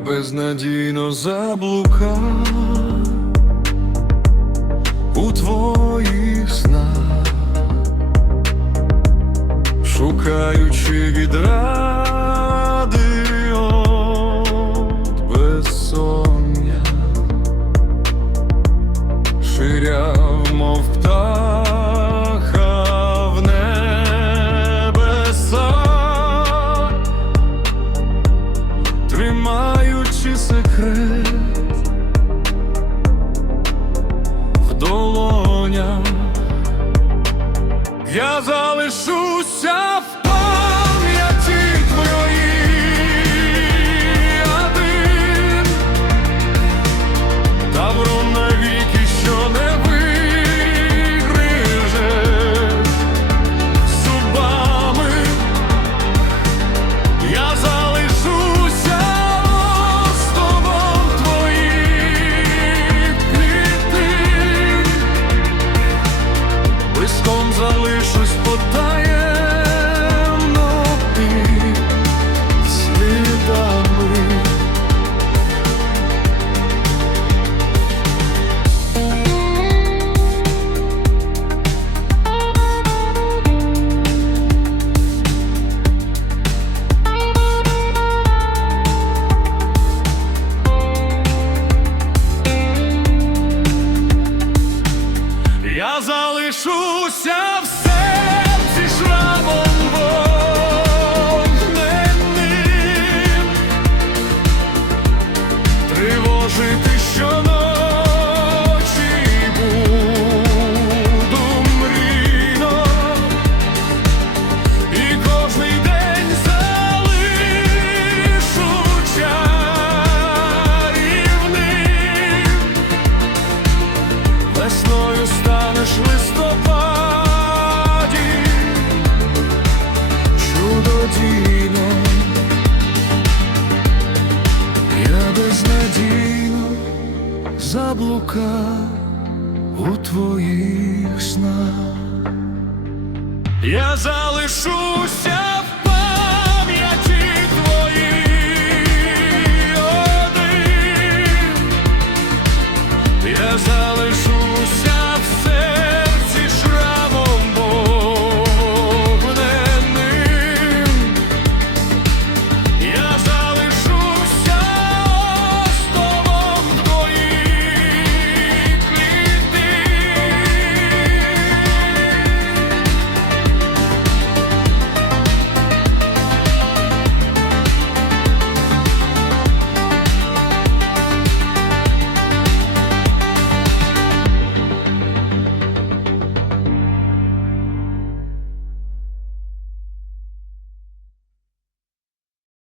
Безнадійно заблукав у твоїх снах, шукаючи відра. чи секрет в долонях я залишуся. Залишуся в Заблука у твоїх снах. Я залишуся. Я залишу